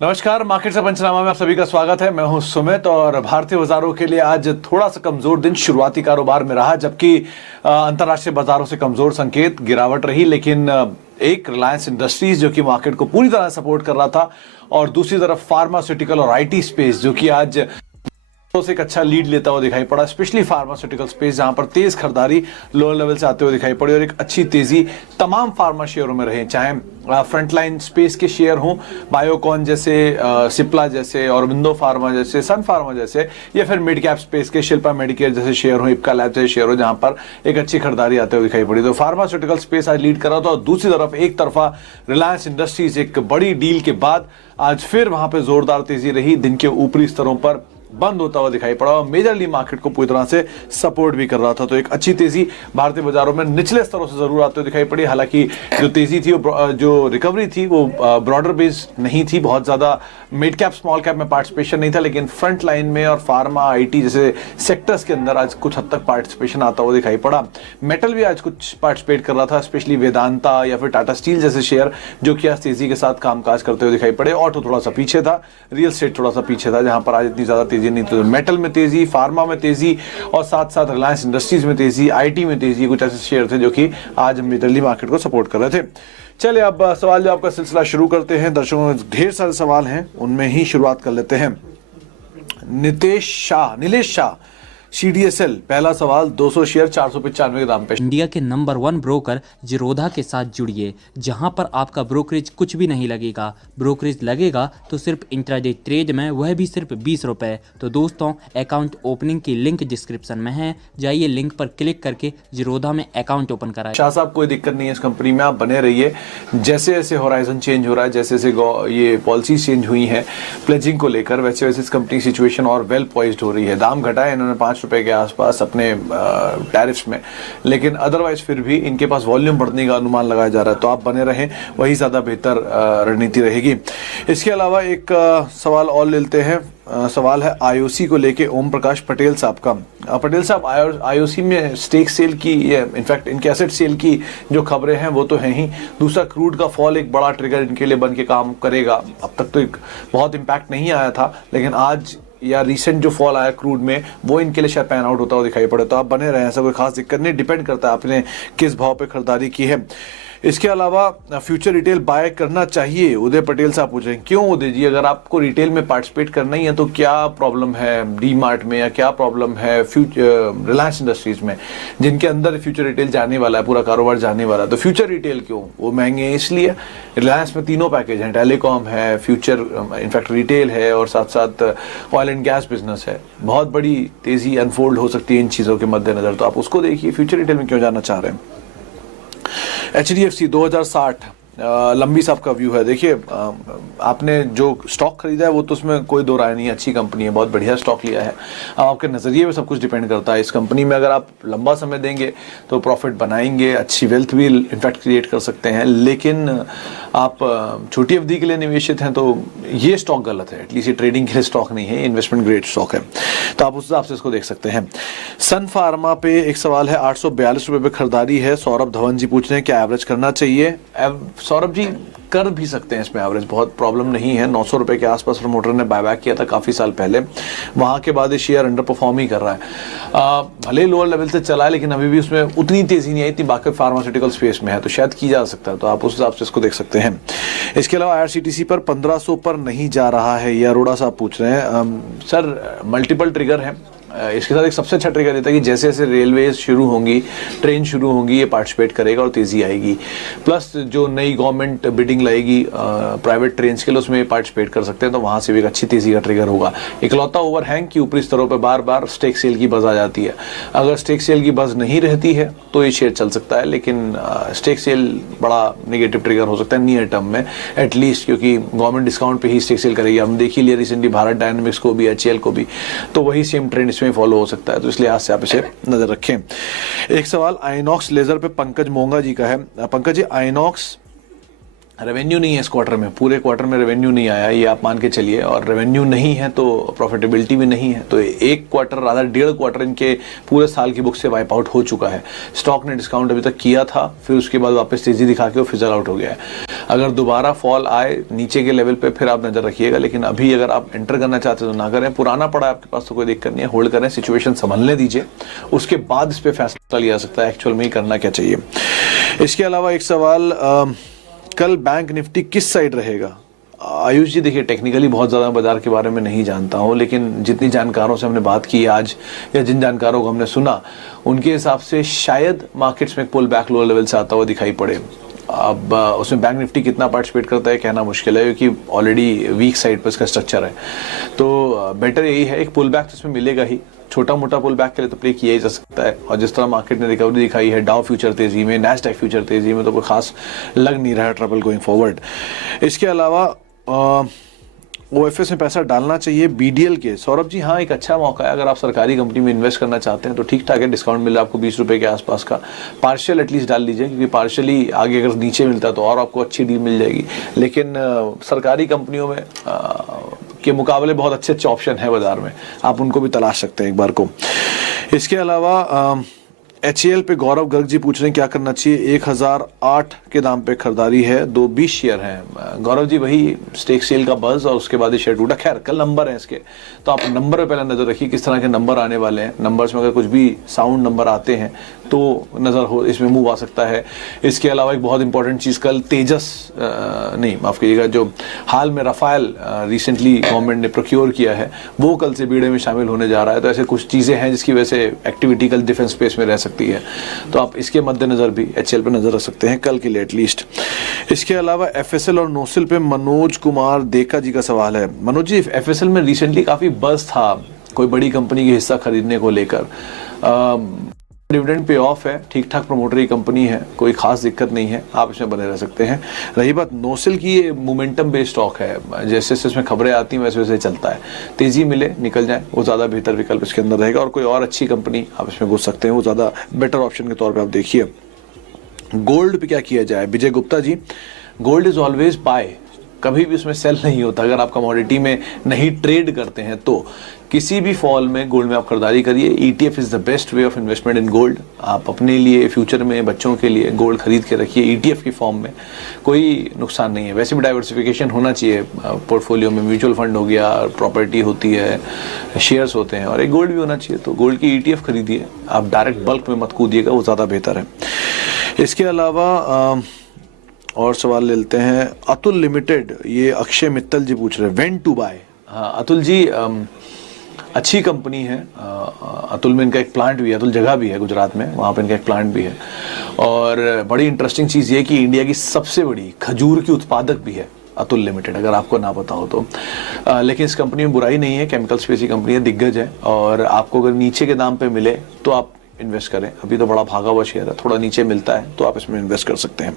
नमस्कार, मार्केट से पंचनामा में आप सभी का स्वागत है। मैं हूं सुमित और भारतीय बाजारों के लिए आज थोड़ा सा कमजोर दिन शुरुआती कारोबार में रहा, जबकि अंतर्राष्ट्रीय बाजारों से कमजोर संकेत, गिरावट रही। लेकिन एक रिलायंस इंडस्ट्रीज जो कि मार्केट को पूरी तरह सपोर्ट कर रहा था और दूसरी तरफ फार्मास्यूटिकल और आईटी स्पेस जो कि आज से एक अच्छा लीड लेता हुआ दिखाई पड़ा, स्पेशली फार्मास्यूटिकल स्पेस जहां पर तेज खरीदारी लोअर लेवल से आते हुए दिखाई पड़ी और एक अच्छी तेजी तमाम फार्मा शेयरों में रहे, चाहे फ्रंटलाइन स्पेस के शेयर हों, बायोकॉन जैसे, सिप्ला जैसे, औरबिंदो फार्मा जैसे, सन फार्मा जैसे, या फिर मिड कैप स्पेस के शिल्पा मेडिकेयर जैसे शेयर हो, इप्का लैब जैसे शेयर हो, जहां पर एक अच्छी खरीदारी आते हुए दिखाई पड़ी। तो फार्मास्यूटिकल स्पेस आज लीड कर रहा था और दूसरी तरफ एक तरफा रिलायंस इंडस्ट्रीज एक बड़ी डील के बाद आज फिर वहां पर जोरदार तेजी रही, दिन के ऊपरी स्तरों पर बंद होता हुआ दिखाई पड़ा और मेजरली मार्केट को पूरी तरह से सपोर्ट भी कर रहा था। तो एक अच्छी तेजी भारतीय बाजारों में निचले स्तरों से जरूर आते हुए दिखाई पड़ी। हालांकि जो तेजी थी, जो रिकवरी थी, वो ब्रॉडर बेस्ड नहीं थी, बहुत ज्यादा मिड कैप स्मॉल कैप में पार्टिसिपेशन नहीं था, लेकिन फ्रंट लाइन में और फार्मा आईटी जैसे सेक्टर्स के अंदर आज कुछ हद तक पार्टिसिपेशन आता हुआ दिखाई पड़ा। मेटल भी आज कुछ पार्टिसिपेट कर रहा था, स्पेशली वेदांता या फिर टाटा स्टील जैसे शेयर जो कि आज तेजी के साथ कामकाज करते हुए दिखाई पड़े। ऑटो थोड़ा सा पीछे था, रियल एस्टेट थोड़ा सा पीछे था, जहां पर आज इतनी ज्यादा तेजी नहीं। तो मेटल में तेजी, फार्मा में तेजी और साथ साथ रिलायंस इंडस्ट्रीज में तेजी, आईटी में तेजी, कुछ ऐसे शेयर थे जो कि आज मेजरली मार्केट को सपोर्ट कर रहे थे। चलिए अब सवाल जवाब का सिलसिला शुरू करते हैं। दर्शकों में ढेर सारे सवाल हैं, उनमें ही शुरुआत कर लेते हैं। नीलेश शाह CDSL, पहला सवाल, 200 शेयर 495 के दाम पे। इंडिया के नंबर 1 ब्रोकर जीरोधा के साथ जुड़िए, जहां पर आपका ब्रोकरेज कुछ भी नहीं लगेगा। ब्रोकरेज लगेगा तो सिर्फ इंट्राडे ट्रेड में, वह भी सिर्फ 20 रुपए। तो दोस्तों, अकाउंट ओपनिंग की लिंक डिस्क्रिप्शन में है, जाइए लिंक पर क्लिक करके जीरोधा में अकाउंट ओपन कराएं। शाह साहब, कोई दिक्कत नहीं है इस कंपनी में, आप बने रहिए। जैसे जैसे होराइजन चेंज हो रहा है, जैसे जैसे ये पॉलिसी चेंज हुई है प्लेजिंग को लेकर, वैसे वैसे इस कंपनी की सिचुएशन और वेल पॉइज्ड हो रही है। दाम घटा है इन्होंने 5 रुपए के आसपास अपने टैरिफ्स में, लेकिन अदरवाइज फिर भी इनके पास वॉल्यूम बढ़ने का अनुमान लगाया जा रहा है। तो आप बने रहें, वही ज्यादा बेहतर रणनीति रहेगी। इसके अलावा एक सवाल और लेते हैं। सवाल है IOC को लेके ओम प्रकाश पटेल साहब का। पटेल साहब, IOC में स्टेक सेल की, इनफैक्ट इनके एसेट सेल की जो खबरें हैं वो तो हैं ही, दूसरा क्रूड का फॉल एक बड़ा ट्रिगर इनके लिए बन के काम करेगा। अब तक तो एक बहुत इम्पैक्ट नहीं आया था, लेकिन आज या रिसेंट जो फॉल आया क्रूड में, वो इनके लिए शायद पैन आउट होता हुआ दिखाई पड़े। तो आप बने रहे, ऐसा कोई खास दिक्कत नहीं, डिपेंड करता है आपने किस भाव पे खरीदारी की है। इसके अलावा फ्यूचर रिटेल बाय करना चाहिए, उदय पटेल साहब पूछ रहे हैं। क्यों उदय जी, अगर आपको रिटेल में पार्टिसिपेट करना ही है तो क्या प्रॉब्लम है डी मार्ट में, या क्या प्रॉब्लम है रिलायंस इंडस्ट्रीज में, जिनके अंदर फ्यूचर रिटेल जाने वाला है, पूरा कारोबार जाने वाला है। तो फ्यूचर रिटेल क्यों, वो महंगे हैं इसलिए। रिलायंस में तीनों पैकेज हैं, टेलीकॉम है, फ्यूचर इनफैक्ट रिटेल है और साथ साथ ऑयल एंड गैस बिजनेस है। बहुत बड़ी तेजी अनफोल्ड हो सकती है इन चीजों के मद्देनजर, तो आप उसको देखिए। फ्यूचर रिटेल में क्यों जाना चाह रहे हैं। HDFC 2060, लंबी साहब का व्यू है। देखिए, आपने जो स्टॉक खरीदा है वो तो उसमें कोई दो राय नहीं है, अच्छी कंपनी है, बहुत बढ़िया स्टॉक लिया है। अब आपके नज़रिए पे सब कुछ डिपेंड करता है। इस कंपनी में अगर आप लंबा समय देंगे तो प्रॉफिट बनाएंगे, अच्छी वेल्थ भी इनफैक्ट क्रिएट कर सकते हैं, लेकिन आप छोटी अवधि के लिए निवेशित हैं तो ये स्टॉक गलत है। एटलीस्ट ये ट्रेडिंग के लिए स्टॉक नहीं है, इन्वेस्टमेंट ग्रेड स्टॉक है, तो आप उस हिसाब से इसको देख सकते हैं। सन फार्मा पे एक सवाल है, 842 रुपए पे खरीदारी है। सौरभ धवन जी पूछ रहे हैं क्या एवरेज करना चाहिए। सौरभ जी, कर भी सकते हैं इसमें एवरेज, बहुत प्रॉब्लम नहीं है। 900 रुपए के आसपास प्रमोटर ने बायबैक किया था काफी साल पहले, वहां के बाद ये शेयर अंडर परफॉर्म ही कर रहा है। भले लोअर लेवल से चला है, लेकिन अभी भी उसमें उतनी तेजी नहीं आई थी, बाकी फार्मास्यूटिकल स्पेस में है, तो शायद की जा सकता है, तो आप उस हिसाब से इसको देख सकते हैं। इसके अलावा IRCTC पर 1500 पर नहीं जा रहा है, ये अरोड़ा साहब पूछ रहे हैं। सर, मल्टीपल ट्रिगर है। इसके साथ एक सबसे अच्छा ट्रिगर देता है कि जैसे जैसे रेलवे शुरू होंगी, ट्रेन शुरू होंगी, ये पार्टिसिपेट करेगा और तेजी आएगी। प्लस जो नई गवर्नमेंट बिडिंग लाएगी प्राइवेट ट्रेन के लिए, उसमें पार्टिसिपेट कर सकते हैं, तो वहां से भी एक अच्छी तेजी का ट्रिगर होगा। इकलौता ओवरहैंग की ऊपरी स्तरों पर बार बार स्टेक सेल की बज आ जाती है। अगर स्टेक सेल की बज नहीं रहती है तो ये शेयर चल सकता है, लेकिन स्टेक सेल बड़ा नेगेटिव ट्रिगर हो सकता है नियर टर्म में एटलीस्ट, क्योंकि गवर्नमेंट डिस्काउंट पे ही स्टेक सेल करेगी। हम देख ही लिया रिसेंटली भारत डायनामिक्स को भी, HCL को भी, तो वही सेम ट्रेंड में फॉलो हो सकता है, तो इसलिए आज से आप इसे नजर रखें। एक सवाल आइनॉक्स लेजर पे पंकज मोंगा जी का है। पंकज जी, आइनॉक्स रेवेन्यू नहीं है इस क्वार्टर में, पूरे क्वार्टर में रेवेन्यू नहीं आया, ये आप मान के चलिए, और रेवेन्यू नहीं है तो प्रॉफिटेबिलिटी भी नहीं है, तो एक क्वार्टर रादर 1.5 क्वार्टर इनके पूरे साल की बुक से वाइप आउट हो चुका है। स्टॉक ने डिस्काउंट अभी तक किया था, फिर उसके बाद वापस तेजी दिखा के वो फिजल आउट हो गया है। अगर दोबारा फॉल आए नीचे के लेवल पे फिर आप नजर रखिएगा, लेकिन अभी अगर आप एंटर करना चाहते हैं तो ना करें। पुराना पड़ा है आपके पास तो कोई दिक्कत नहीं है, होल्ड करें, सिचुएशन संभलने दीजिए, उसके बाद इस पे फैसला लिया जा सकता है एक्चुअल में ही करना क्या चाहिए। इसके अलावा एक सवाल, कल बैंक निफ्टी किस साइड रहेगा? आयुष जी देखिए, टेक्निकली बहुत ज़्यादा बाजार के बारे में नहीं जानता हूँ, लेकिन जितनी जानकारों से हमने बात की आज या जिन जानकारों को हमने सुना उनके हिसाब से शायद मार्केट्स में पुल बैक लोअर लेवल से आता हुआ दिखाई पड़े। अब उसमें बैंक निफ्टी कितना पार्टिसिपेट करता है कहना मुश्किल है, क्योंकि ऑलरेडी वीक साइड पर इसका स्ट्रक्चर है। तो बेटर यही है, एक पुल बैक तो इसमें मिलेगा ही, छोटा मोटा पुल बैक के लिए तो प्ले किया ही जा सकता है। और जिस तरह मार्केट ने रिकवरी दिखाई है, डाउ फ्यूचर तेजी में, नैस्डैक फ्यूचर तेजी में, तो कोई खास लग नहीं रहा है ट्रबल गोइंग फॉरवर्ड। इसके अलावा ओएफएस में पैसा डालना चाहिए बीडीएल के? सौरभ जी हाँ, एक अच्छा मौका है, अगर आप सरकारी कंपनी में इन्वेस्ट करना चाहते हैं तो ठीक ठाक है, डिस्काउंट मिल रहा है आपको 20 रुपए के आसपास का। पार्शियल एटलीस्ट डाल लीजिए, क्योंकि पार्शियली आगे अगर नीचे मिलता है तो और आपको अच्छी डील मिल जाएगी। लेकिन सरकारी कंपनियों में के मुकाबले बहुत अच्छे अच्छे ऑप्शन है बाजार में, आप उनको भी तलाश सकते हैं एक बार को। इसके अलावा HAL पे गौरव गर्ग जी पूछ रहे हैं क्या करना चाहिए? 1008 के दाम पे खरीदारी है, 220 शेयर हैं। गौरव जी वही स्टेक सेल का बज और उसके बाद ही शेयर टूटा। खैर कल नंबर है इसके, तो आप नंबर पे पहले नजर रखिए किस तरह के नंबर आने वाले हैं। नंबर्स में अगर कुछ भी साउंड नंबर आते हैं तो नजर हो, इसमें मूव आ सकता है। इसके अलावा एक बहुत इंपॉर्टेंट चीज, कल तेजस नहीं माफ कीजिएगा, जो हाल में रफाल रिसेंटली गवर्नमेंट ने प्रोक्योर किया है वो कल से बीड़े में शामिल होने जा रहा है। तो ऐसे कुछ चीजें हैं जिसकी वजह से एक्टिविटी कल डिफेंस स्पेस में रह सकती है, तो आप इसके मद्देनजर भी HAL पे नजर रख सकते हैं कल के लिए एटलीस्ट। इसके अलावा FSL और नोसिल पे मनोज कुमार देका जी का सवाल है। मनोज जी, FSL में रिसेंटली काफी बज़ था कोई बड़ी कंपनी के हिस्सा खरीदने को लेकर। डिविडेंड पे ऑफ है, ठीक ठाक प्रमोटरी कंपनी है, कोई खास दिक्कत नहीं है, आप इसमें बने रह सकते हैं। रही बात नोसिल की, ये मोमेंटम बेस्ड स्टॉक है, जैसे जैसे इसमें खबरें आती हैं वैसे वैसे चलता है, तेजी मिले निकल जाए वो ज़्यादा बेहतर विकल्प इसके अंदर रहेगा। और कोई और अच्छी कंपनी आप इसमें घुस सकते हैं, वो ज़्यादा बेटर ऑप्शन के तौर पर आप देखिए। गोल्ड पे क्या किया जाए? विजय Gupta ji, gold is always bye, कभी भी उसमें सेल नहीं होता। अगर आप कमोडिटी में नहीं ट्रेड करते हैं तो किसी भी फॉल में गोल्ड में आप खरीदारी करिए। ETF is the best way of investment in gold. आप अपने लिए, फ्यूचर में, बच्चों के लिए गोल्ड खरीद के रखिए ETF की फॉर्म में, कोई नुकसान नहीं है। वैसे भी डाइवर्सिफिकेशन होना चाहिए पोर्टफोलियो में, म्यूचुअल फंड हो गया, प्रॉपर्टी होती है, शेयर्स होते हैं, और एक गोल्ड भी होना चाहिए। तो गोल्ड की ETF खरीदिए, आप डायरेक्ट बल्क में मत कूदिएगा, वो ज़्यादा बेहतर है। इसके अलावा और सवाल ले लेते हैं। अतुल लिमिटेड, ये अक्षय मित्तल जी पूछ रहे हैं, व्हेन टू बाय? हाँ अतुल जी, अच्छी कंपनी है। अतुल में इनका एक प्लांट भी है, अतुल जगह भी है गुजरात में, वहाँ पे इनका एक प्लांट भी है। और बड़ी इंटरेस्टिंग चीज़ ये कि इंडिया की सबसे बड़ी खजूर की उत्पादक भी है अतुल लिमिटेड, अगर आपको ना पता हो तो। लेकिन इस कंपनी में बुराई नहीं है, केमिकल स्पेस की कंपनी है, दिग्गज है, और आपको अगर नीचे के दाम पे मिले तो आप इन्वेस्ट करें। अभी तो बड़ा भागा हुआ शेयर है, थोड़ा नीचे मिलता है तो आप इसमें इन्वेस्ट कर सकते हैं।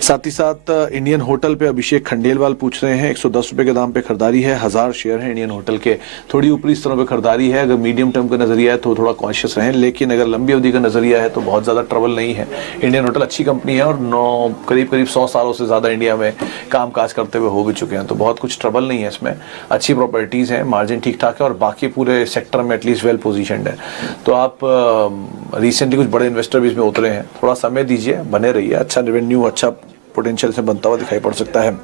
साथ ही साथ इंडियन होटल पे अभिषेक खंडेलवाल पूछ रहे हैं, 110 रुपए के दाम पे खरीदारी है, 1000 शेयर है इंडियन होटल के, थोड़ी ऊपरी स्तरों पे खरीदारी है। अगर मीडियम टर्म का नजरिया है तो थोड़ा कॉन्शियस रहें, लेकिन अगर लंबी अवधि का नजरिया है तो बहुत ज्यादा ट्रबल नहीं है। इंडियन होटल अच्छी कंपनी है और करीब करीब 100 सालों से ज्यादा इंडिया में काम काज करते हुए हो भी चुके हैं, तो बहुत कुछ ट्रबल नहीं है इसमें। अच्छी प्रॉपर्टीज है, मार्जिन ठीक ठाक है, और बाकी पूरे सेक्टर में एटलीस्ट वेल पोजिशनड है। तो आप रिसेंटली कुछ बड़े इन्वेस्टर भी इसमें उतरे हैं, थोड़ा समय दीजिए, बने रहिए, अच्छा रेवेन्यू, अच्छा पोटेंशियल से बनता हुआ दिखाई पड़ सकता है।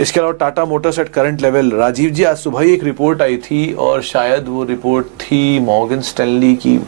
इसके अलावा Tata motors at current level, Rajiv ji आज सुबह ही एक रिपोर्ट आई थी, और शायद वो रिपोर्ट थी मॉर्गन स्टैनली की,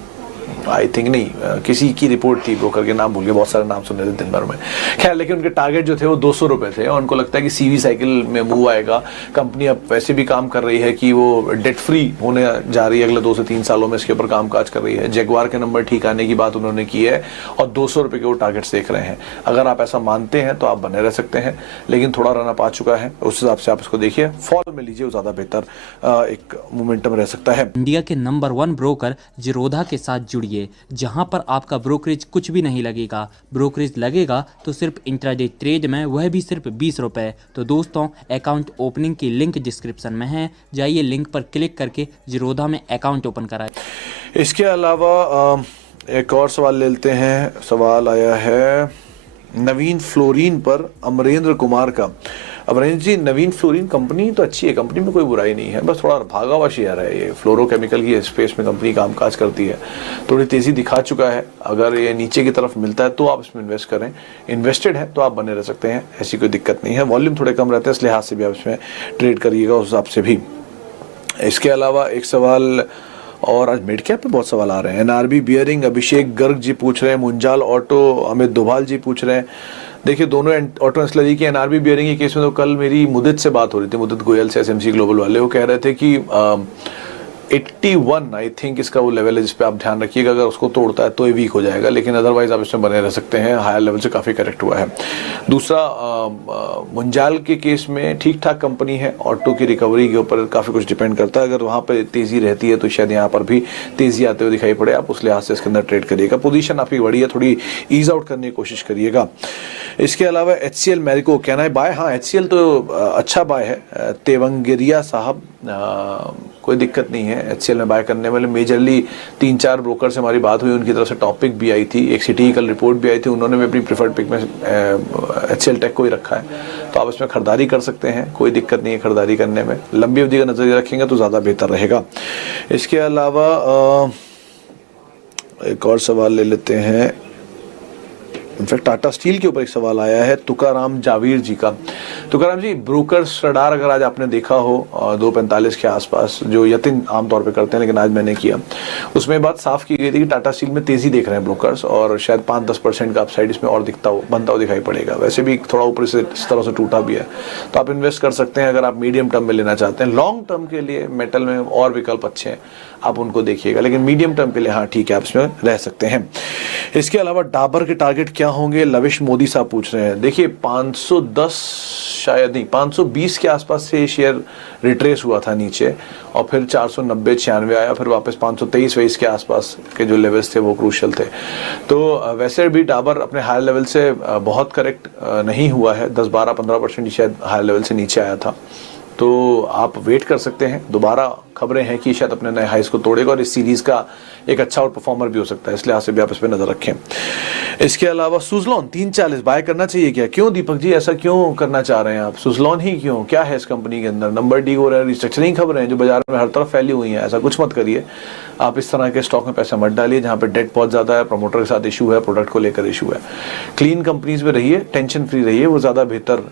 आई थिंक नहीं, किसी की रिपोर्ट थी, ब्रोकर के नाम भूल गए, बहुत सारे नाम सुन रहे थे दिन भर में। खैर, लेकिन उनके टारगेट जो थे वो 200 रुपए थे, और उनको लगता है कि CV साइकिल में मूव आएगा। कंपनी अब वैसे भी काम कर रही है कि वो डेट फ्री होने जा रही है अगले 2 से 3 सालों में, इसके ऊपर काम काज कर रही है। जगुआर के नंबर ठीक आने की बात उन्होंने की है, और 200 रुपए के वो टारगेट्स देख रहे हैं। अगर आप ऐसा मानते हैं तो आप बने रह सकते हैं, लेकिन थोड़ा रन अप आ चुका है, उस हिसाब से आप इसको देखिए, फॉल में लीजिए, वो ज्यादा बेहतर एक मोमेंटम रह सकता है। इंडिया के नंबर 1 ब्रोकर जीरोधा के साथ जुड़िए, जहां पर आपका ब्रोकरेज कुछ भी नहीं लगेगा। ब्रोकरेज लगेगा तो सिर्फ इंट्राडे ट्रेड में, वह भी सिर्फ 20 रुपए। तो दोस्तों, अकाउंट ओपनिंग की लिंक डिस्क्रिप्शन में है, जाइए लिंक पर क्लिक करके जीरोधा में अकाउंट ओपन कराएं। इसके अलावा एक और सवाल ले लेते हैं। सवाल आया है नवीन फ्लोरीन पर, अमरेंद्र कुमार का। अब रंजीत जी, नवीन फ्लोरिन कंपनी तो अच्छी है, कंपनी में कोई बुराई नहीं है, बस थोड़ा भागा हुआ शेयर है ये। फ्लोरोकेमिकल की स्पेस में कंपनी कामकाज करती है, थोड़ी तेजी दिखा चुका है। अगर ये नीचे की तरफ मिलता है तो आप इसमें इन्वेस्ट करें, इन्वेस्टेड है तो आप बने रह सकते हैं, ऐसी कोई दिक्कत नहीं है। वॉल्यूम थोड़े कम रहते हैं, इस लिहाज से भी आप इसमें ट्रेड करिएगा उस हिसाब से भी। इसके अलावा एक सवाल और, आज मिड कैप पे बहुत सवाल आ रहे हैं। एनआरबी बियरिंग, अभिषेक गर्ग जी पूछ रहे हैं। मुंजाल ऑटो, अमित दोभाल जी पूछ रहे हैं। देखिए, दोनों ऑटो एंसिलरी की एनआरबी बियरिंग के केस में तो कल मेरी मुदित से बात हो रही थी, मुदित गोयल से, एसएमसी ग्लोबल वाले। वो कह रहे थे कि 81 आई थिंक इसका वो लेवल है जिस पे आप ध्यान रखिएगा, अगर उसको तोड़ता है तो ये वीक हो जाएगा, लेकिन अदरवाइज आप इसमें बने रह सकते हैं। हायर लेवल से काफ़ी करेक्ट हुआ है। दूसरा, मुंजाल के केस में ठीक ठाक कंपनी है, ऑटो की रिकवरी के ऊपर काफ़ी कुछ डिपेंड करता है। अगर वहाँ पर तेज़ी रहती है तो शायद यहाँ पर भी तेज़ी आते हुए दिखाई पड़े, आप उस लिहाज से इसके अंदर ट्रेड करिएगा। पोजीशन आपकी बड़ी है, थोड़ी ईज आउट करने की कोशिश करिएगा। इसके अलावा HCL मैरिको, कहना है बाय, हाँ HCL तो अच्छा बाय है। तेवंगिरिया साहब, कोई दिक्कत नहीं है HCL में बाय करने वाले। मेजरली 3-4 ब्रोकर से हमारी बात हुई, उनकी तरफ से टॉपिक भी आई थी, एक सिटी कल रिपोर्ट भी आई थी, उन्होंने भी अपनी प्रीफर्ड पिक में HCL टेक को ही रखा है, तो आप इसमें खरीदारी कर सकते हैं, कोई दिक्कत नहीं है खरीदारी करने में। लंबी अवधि का नजरिया रखेंगे तो ज़्यादा बेहतर रहेगा। इसके अलावा एक और सवाल ले लेते हैं। इनफैक्ट टाटा स्टील के ऊपर एक सवाल आया है तुकाराम जावीर जी का। तुकाराम जी, ब्रोकर्स रडार अगर आज आपने देखा हो 2:45 के आसपास, जो यतिन आमतौर पे करते हैं लेकिन आज मैंने किया, उसमें बात साफ की गई थी कि टाटा स्टील में तेजी देख रहे हैं ब्रोकर्स, और शायद 5-10% का अपसाइड इसमें और बनता हुआ दिखाई पड़ेगा। वैसे भी थोड़ा ऊपर से इस तरह से टूटा भी है, तो आप इन्वेस्ट कर सकते हैं अगर आप मीडियम टर्म में लेना चाहते हैं। लॉन्ग टर्म के लिए मेटल में और विकल्प अच्छे हैं, आप उनको देखिएगा, लेकिन मीडियम टर्म के लिए हाँ ठीक है, आप इसमें रह सकते हैं। इसके अलावा डाबर के टारगेट क्या होंगे, लविश मोदी साहब पूछ रहे हैं। देखिए, 510 शायद नहीं, 520 के आसपास से शेयर रिट्रेस हुआ था नीचे, और फिर 490-96 आया, फिर वापस 523-22 के आसपास के जो लेवल्स थे वो क्रूशियल थे। तो वैसे भी डाबर अपने हायर लेवल से बहुत करेक्ट नहीं हुआ है, 10-12-15% शायद हायर लेवल से नीचे आया था, तो आप वेट कर सकते हैं। दोबारा खबरें हैं कि शायद अपने नए हाइस को तोड़ेगा और इस सीरीज का एक अच्छा और परफॉर्मर भी हो सकता है, इसलिए से भी आप इस पर नजर रखें। इसके अलावा सुजलॉन 340 बाय करना चाहिए क्या? क्यों दीपक जी, ऐसा क्यों करना चाह रहे हैं आप? सुजलॉन ही क्यों, क्या है इस कंपनी के अंदर? नंबर डी हो रहा है, रिस्ट्रक्चरिंग खबरें हैं जो बाजार में हर तरफ फैली हुई हैं, ऐसा कुछ मत करिए। आप इस तरह के स्टॉक में पैसा मत डालिए जहां पे डेट बहुत ज्यादा है, प्रमोटर के साथ इशू है, प्रोडक्ट को लेकर इशू है। क्लीन कंपनीज में रहिए, टेंशन फ्री रहिए, वो ज्यादा बेहतर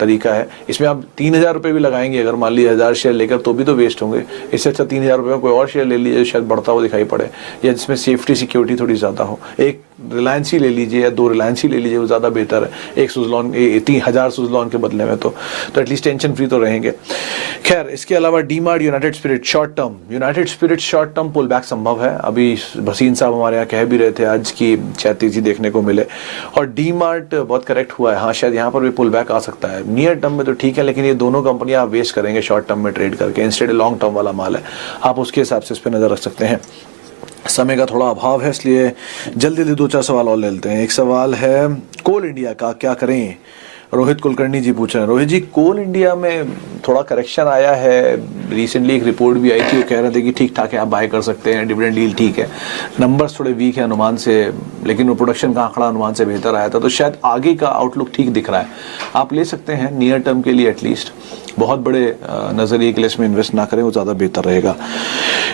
तरीका है। इसमें आप 3000 रुपए भी लगाएंगे अगर मान लीजिए 1000 शेयर लेकर, तो भी तो वेस्ट होंगे। इससे अच्छा 3000 रुपए में कोई और शेयर ले लीजिए, शायद बढ़ता हुआ दिखाई पड़े, या जिसमें सेफ्टी सिक्योरिटी थोड़ी ज्यादा हो। एक रिलायंस ही ले लीजिए या 2 रिलायंस ही ले लीजिए, वो ज्यादा बेहतर है एक सुजलॉन 3000 सुजलॉन के बदले में, तो एटलीस्ट टेंशन फ्री तो रहेंगे। खैर, इसके अलावा DMart, United Spirit short term, United Spirit short term pull back संभव है। अभी भसीन साहब हमारे यहाँ कह भी रहे थे आज की शायद तेजी देखने को मिले, और डीमार्ट बहुत करेक्ट हुआ है, हाँ शायद यहाँ पर भी पुल बैक आ सकता है। नियर टर्म में तो ठीक है, लेकिन ये दोनों कंपनियां आप वेस्ट करेंगे शॉर्ट टर्म में ट्रेड करके, इंस्टेड लॉन्ग टर्म वाला माल है, आप उसके हिसाब से इस पर नजर रख सकते हैं। समय का थोड़ा अभाव है, इसलिए जल्दी जल्दी 2-4 सवाल और ले लेते हैं। एक सवाल है कोल इंडिया का, क्या करें? रोहित कुलकर्णी जी पूछ रहे हैं। रोहित जी, कोल इंडिया में थोड़ा करेक्शन आया है, रिसेंटली एक रिपोर्ट भी आई थी, वो कह रहे थे कि ठीक ठाक है, आप बाय कर सकते हैं, डिविडेंड डील ठीक है, नंबर्स थोड़े वीक है अनुमान से, लेकिन वो प्रोडक्शन का आंकड़ा अनुमान से बेहतर आया था, तो शायद आगे का आउटलुक ठीक दिख रहा है, आप ले सकते हैं नियर टर्म के लिए एटलीस्ट। बहुत बड़े नजरिए के लिए इसमें इन्वेस्ट ना करें, वो ज़्यादा बेहतर रहेगा।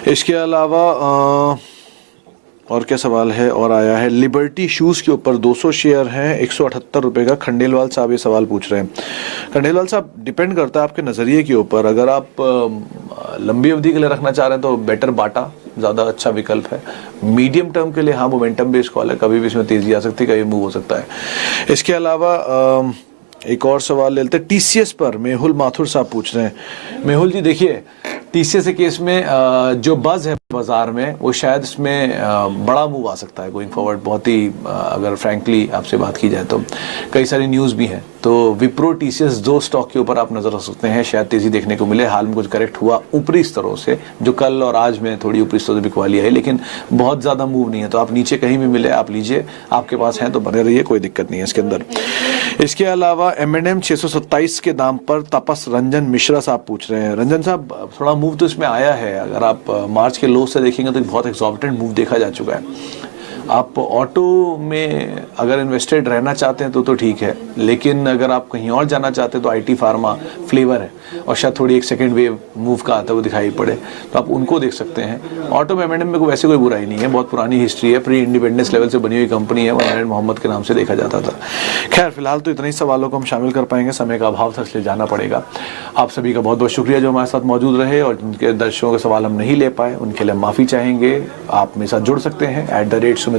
इसके अलावा और क्या सवाल है और आया है, लिबर्टी शूज़ के ऊपर 200 शेयर हैं, 178 रुपए का। खंडेलवाल साहब ये सवाल पूछ रहे हैं। खंडेलवाल साहब, डिपेंड करता है आपके नज़रिए के ऊपर। अगर आप लंबी अवधि के लिए रखना चाह रहे हैं तो बेटर बाटा ज़्यादा अच्छा विकल्प है। मीडियम टर्म के लिए हाँ मोमेंटम बेस्ड कॉल है, कभी भी इसमें तेज़ी आ सकती है, कभी मूव हो सकता है। इसके अलावा एक और सवाल ले लेते हैं टीसीएस पर, मेहुल माथुर साहब पूछ रहे हैं। मेहुल जी, देखिए टीसीएस के केस में जो बज है बाजार में, वो शायद इसमें बड़ा मूव आ सकता है गोइंग फॉरवर्ड। बहुत ही अगर फ्रैंकली आपसे बात की जाए तो कई सारी न्यूज़ भी हैं, तो विप्रो टीसीएस 2 स्टॉक के ऊपर आप नजर रख सकते हैं, शायद तेजी देखने को मिले। हाल में कुछ करेक्ट हुआ ऊपरी स्तरों से, जो कल और आज में थोड़ी ऊपरी स्तरों से बिकवाली आई, लेकिन बहुत ज्यादा मूव नहीं है, तो आप नीचे कहीं भी मिले आप लीजिए, आपके पास है तो बने रहिए, कोई दिक्कत नहीं है इसके अंदर। इसके अलावा M&M 627 के दाम पर तपस रंजन मिश्रा साहब पूछ रहे हैं। रंजन साहब, थोड़ा मूव तो इसमें आया है, अगर आप मार्च के लो से देखेंगे तो बहुत एक्सॉर्बिटेंट मूव देखा जा चुका है, आप ऑटो में अगर इन्वेस्टेड रहना चाहते हैं तो ठीक है, लेकिन अगर आप कहीं और जाना चाहते हैं तो IT फार्मा फ्लेवर है और शायद थोड़ी एक सेकेंड वेव मूव का आता हुआ दिखाई पड़े तो आप उनको देख सकते हैं। ऑटो में M&M में वैसे कोई बुराई नहीं है, बहुत पुरानी हिस्ट्री है, प्री इंडिपेंडेंस लेवल से बनी हुई कंपनी है, मोहम्मद मोहम्मद के नाम से देखा जाता था। खैर फिलहाल तो इतने ही सवालों को हम शामिल कर पाएंगे, समय का अभाव था इसलिए जाना पड़ेगा। आप सभी का बहुत बहुत शुक्रिया जो हमारे साथ मौजूद रहे, और जिनके दर्शकों के सवाल हम नहीं ले पाए उनके लिए माफ़ी चाहेंगे। आप मेरे साथ जुड़ सकते हैं @सुमित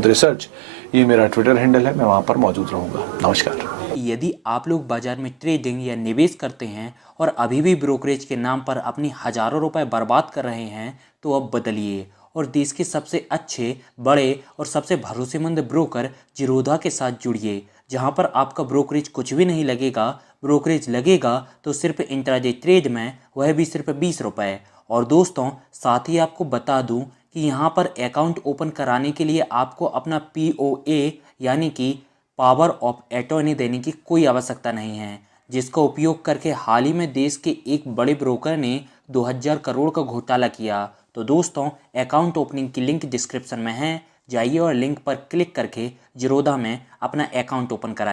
ये मेरा ट्विटर हैंडल है, मैं वहाँ पर मौजूद रहूँगा। नमस्कार। यदि आप लोग बाजार में ट्रेडिंग या निवेश करते हैं और अभी भी ब्रोकरेज के नाम पर अपनी हजारों रुपए बर्बाद कर रहे हैं तो अब बदलिए और देश के सबसे अच्छे, बड़े और सबसे भरोसेमंद ब्रोकर जीरोधा के साथ जुड़िए, जहां पर आपका ब्रोकरेज कुछ भी नहीं लगेगा। ब्रोकरेज लगेगा तो सिर्फ इंट्राडे ट्रेड में, वह भी सिर्फ 20 रुपये। और दोस्तों साथ ही आपको बता दूं कि यहाँ पर अकाउंट ओपन कराने के लिए आपको अपना POA यानी कि पावर ऑफ अटॉर्नी देने की कोई आवश्यकता नहीं है, जिसका उपयोग करके हाल ही में देश के एक बड़े ब्रोकर ने 2000 करोड़ का घोटाला किया। तो दोस्तों अकाउंट ओपनिंग की लिंक डिस्क्रिप्शन में है, जाइए और लिंक पर क्लिक करके जीरोधा में अपना अकाउंट ओपन कराइए।